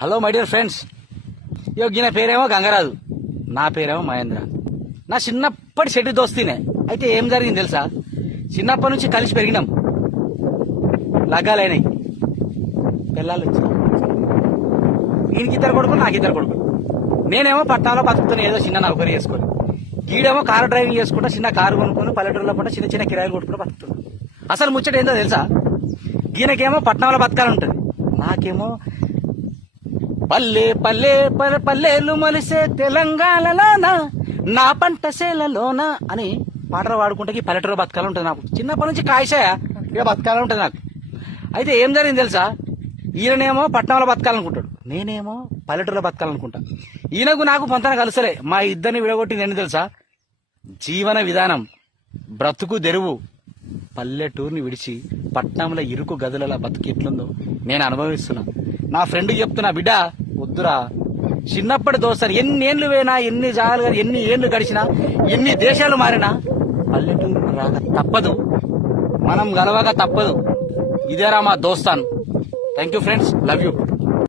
Hello my dear friends. ఈయన పేరేమో గంగరాజు, నా పేరేమో మహేంద్ర. నా చిన్నప్పటి చెట్టు దోస్తీనే. అయితే ఏం జరిగింది తెలుసా? చిన్నప్పటి నుంచి కలిసి పెరిగినాం, లగ్గాలైనాయి, పిల్లలు వచ్చి ఈయనకి ఇద్దరు కొడుకులు, నాకు ఇద్దరు కొడుకులు. నేనేమో పట్టాలో బతుకుతున్నా ఏదో చిన్న నౌకరీ చేసుకొని, గీడేమో కారు డ్రైవింగ్ చేసుకుంటా చిన్న కారు కొనుక్కొని పల్లెటూరులో పట్ట చిన్న చిన్న కిరాయిలు కొట్టుకుంటూ బతుకుతున్నా. అసలు ముచ్చట ఏందో తెలుసా? ఈయనకేమో పట్టణంలో బతకాలంటుంది, నాకేమో పల్లె పల్లె పల్లెలు మొలిసే తెలంగాణలోన నా పంట సేలలోన అని పాటలు పాడుకుంటే పల్లెటూరు బతకాలంటుంది. నాకు చిన్నప్పటి నుంచి కాయసాయ ఇక బతకాలంటుంది నాకు. అయితే ఏం జరిగింది తెలుసా? ఈయననేమో పట్టణంలో బతకాలనుకుంటాడు, నేనేమో పల్లెటూరులో బతకాలనుకుంటా. ఈయనకు నాకు పొంతన కలుసలే. మా ఇద్దరిని విడగొట్టింది ఏంటి తెలుసా? జీవన విధానం, బ్రతుకు తెరువు. పల్లెటూరుని విడిచి పట్నంలో ఇరుకు గదులలో బతుకు ఎట్లుందో నేను అనుభవిస్తున్నా. నా ఫ్రెండ్కి చెప్తున్నా, బిడ్డ వద్దురా, చిన్నప్పటి దోస్తారు ఎన్ని ఏళ్ళు పోయినా, ఎన్ని జాగాలు, ఎన్ని ఏళ్ళు గడిచినా, ఎన్ని దేశాలు మారినా పల్లెటూరు రాక తప్పదు, మనం గలవక తప్పదు. ఇదేరా మా దోస్తాను. Thank you friends, love you.